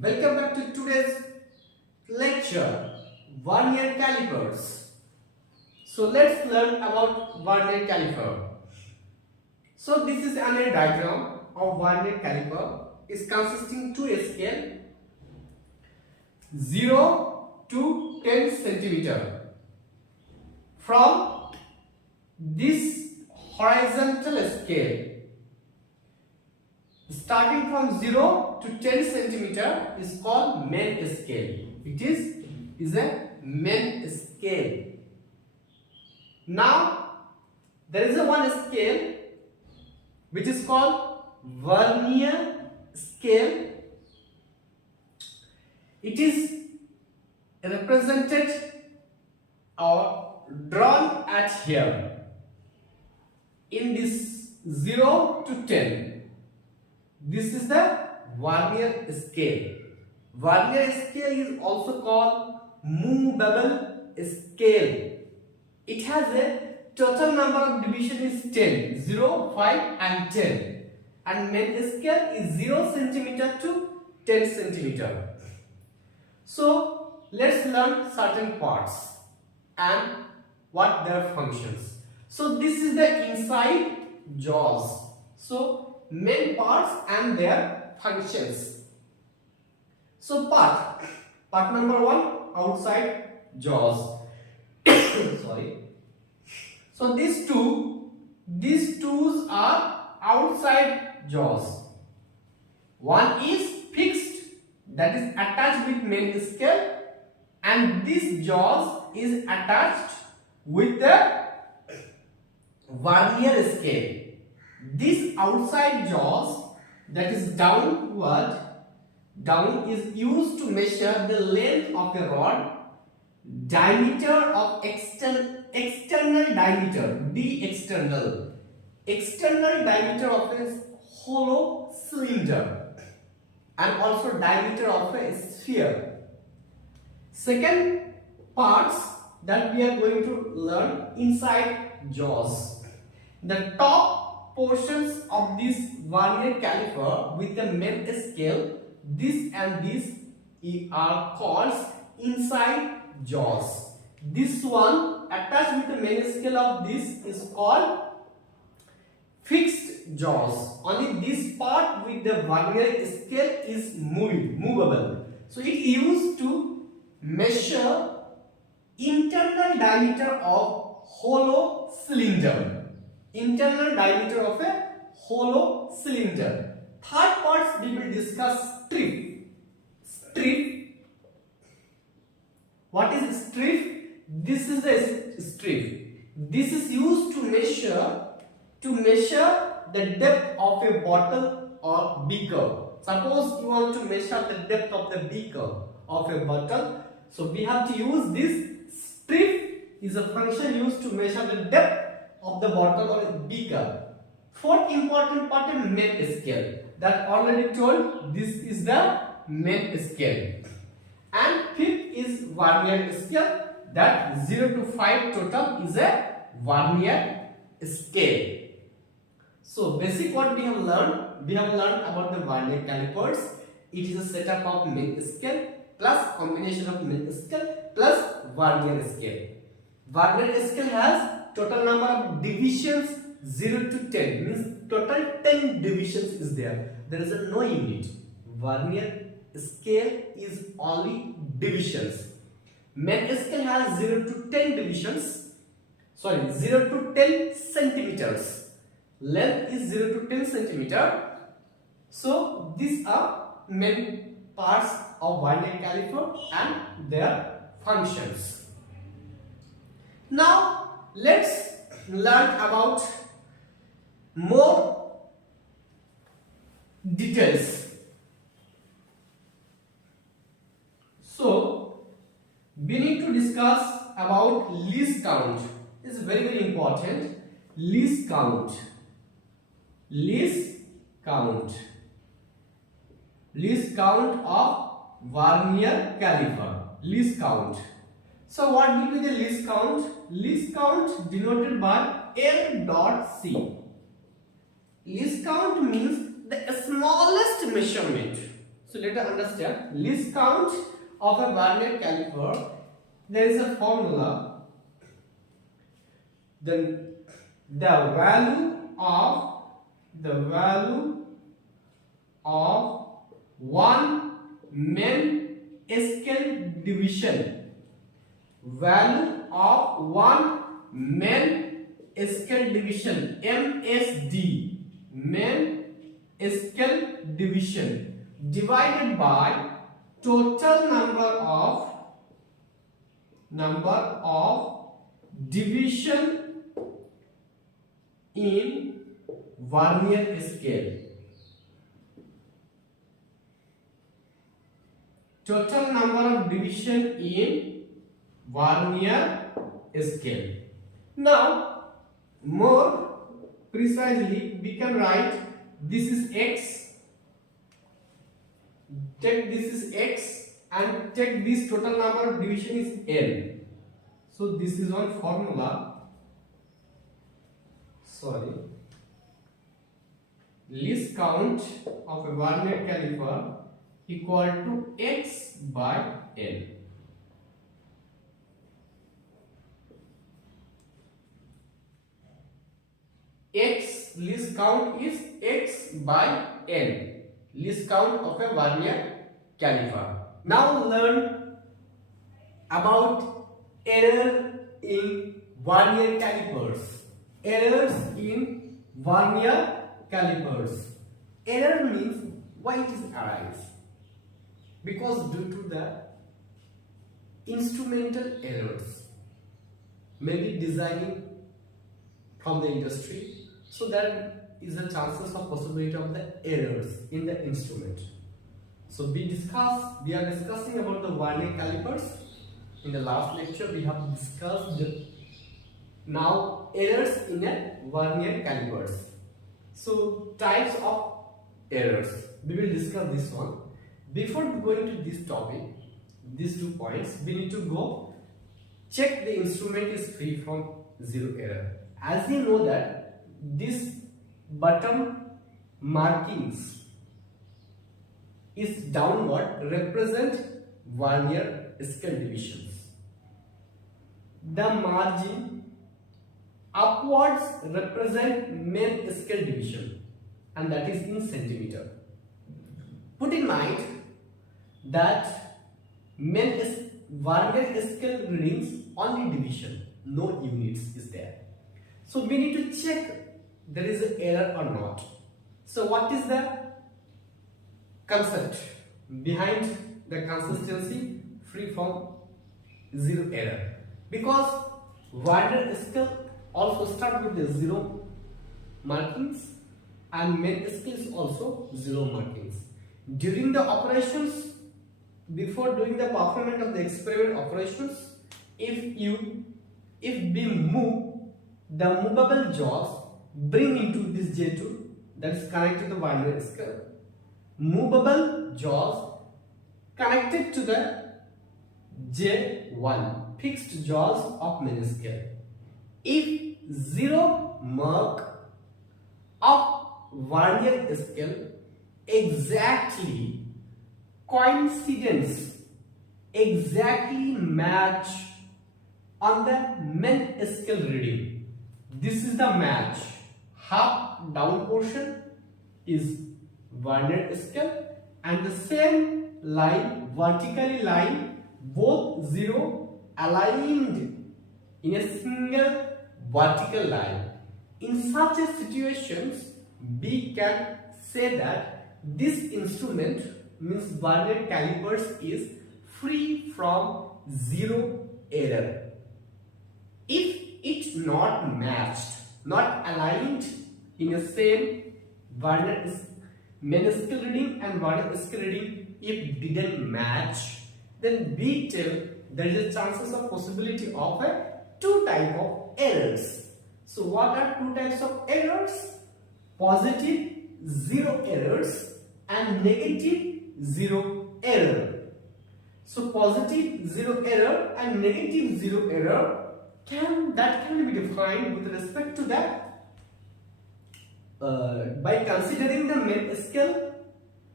Welcome back to today's lecture, Vernier Callipers. So let's learn about Vernier Caliper. So this is an diagram of Vernier Caliper. Is consisting two scale 0 to 10 centimeter. From this horizontal scale, starting from 0 to 10 centimeter is called main scale. It is a main scale. Now there is a one scale which is called Vernier scale. It is represented or drawn at here in this 0 to 10. This is the Vernier scale. Vernier scale is also called movable scale. It has a total number of division is 10, 0, 5 and 10. And main scale is 0 centimeter to 10 centimeter. So let's learn certain parts and what their functions. So this is the inside jaws. So main parts and their functions. So part number 1, outside jaws. Sorry. So these two are outside jaws. One is fixed, that is attached with main scale, and this jaws is attached with the Vernier scale. This outside jaws, that is down is used to measure the length of a rod, diameter of external diameter, external diameter of a hollow cylinder, and also diameter of a sphere. Second parts that we are going to learn, inside jaws. The top portions of this Vernier caliper with the main scale, this and this are called inside jaws. This one attached with the main scale of this is called fixed jaws. Only this part with the Vernier scale is movable. So it used to measure internal diameter of hollow cylinder. Internal diameter of a hollow cylinder. Third parts we will discuss strip. Strip. What is strip? This is the strip. This is used to measure the depth of a bottle or beaker. Suppose you want to measure the depth of the beaker of a bottle. So we have to use this strip. Is a function used to measure the depth of the bottle or a beaker. Fourth important part is main scale. That already told, this is the main scale. And fifth is Vernier scale. That 0 to 5 total is a Vernier scale. So basic what we have learned about the Vernier calipers. It is a setup of main scale plus combination of main scale plus Vernier scale. Vernier scale has total number of divisions 0 to 10, means total 10 divisions is there. There is no unit. Vernier scale is only divisions. Main scale has 0 to 10 divisions. 0 to 10 centimeters. Length is 0 to 10 centimeter. So these are main parts of Vernier caliper and their functions. Now let's learn about more details. So we need to discuss about least count. It's very important. Least count of Vernier caliper. Least count. So what will be the least count? Least count denoted by L dot C. Least count means the smallest measurement. So let us understand least count of a Vernier caliper. There is a formula. Then the value of one main scale division. Value of one main scale division, MSD, main scale division, divided by total number of division in Vernier scale. Total number of division in Vernier scale. Now, more precisely, we can write this is X. Take this is X and take this total number of division is N. So this is one formula. Least count of a Vernier caliper equal to X by N. X least count is X by N. Least count of a Vernier caliper. Now learn about error in Vernier calipers. Errors in Vernier calipers. Error means why it is arise. Because due to the instrumental errors, maybe designing from the industry, so there is a chances of possibility of the errors in the instrument. So we are discussing about the Vernier calipers. In the last lecture we have discussed now errors in a Vernier calipers. So types of errors, we will discuss this one. Before going to this topic, these 2 points, we need to go check the instrument is free from zero error. As you know that this bottom markings is downward represent Vernier scale divisions. The margin upwards represent main scale division, and that is in centimeter. Put in mind that main Vernier scale readings only division, no units is there. So we need to check there is an error or not. So what is the concept behind the consistency free from zero error? Because Vernier scale also start with the zero markings and main scale is also zero markings. During the operations, before doing the performance of the experiment operations, if we move the movable jaws, bring into this J2 that is connected to the Vernier scale. Movable jaws connected to the J1 fixed jaws of main scale. If zero mark of Vernier scale exactly coincidence, exactly match on the main scale reading, this is the match. Half down portion is Vernier scale and the same line, vertically line, both zero aligned in a single vertical line. In such a situations, we can say that this instrument means Vernier calipers is free from zero error. If it's not matched, not aligned in the same Vernier main scale reading and Vernier scale reading, if didn't match, then we tell there is a chances of possibility of a two type of errors. So what are two types of errors? Positive zero errors and negative zero error. So positive zero error and negative zero error can be defined with respect to that by considering the main scale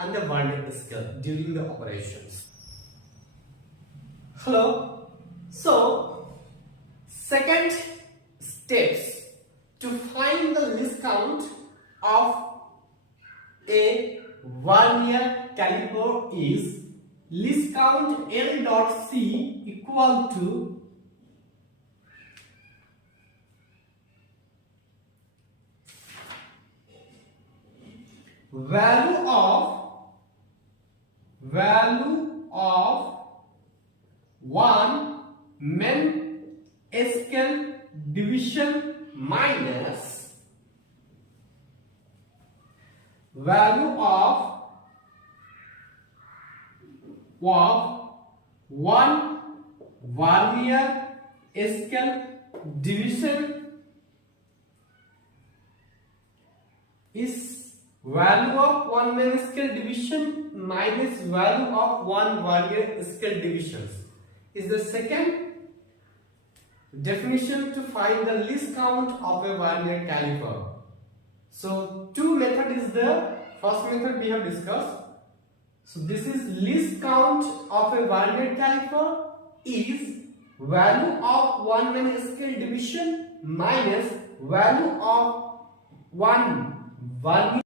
and the vernier scale during the operations. Hello. So, second steps to find the least count of a vernier caliper is least count L dot C equal to value of one main scale division minus value of one vernier scale division is value of one main scale division minus value of one vernier scale divisions is the second definition to find the least count of a vernier caliper. So two method is there. First method we have discussed. So this is least count of a vernier caliper is value of one main scale division minus value of one vernier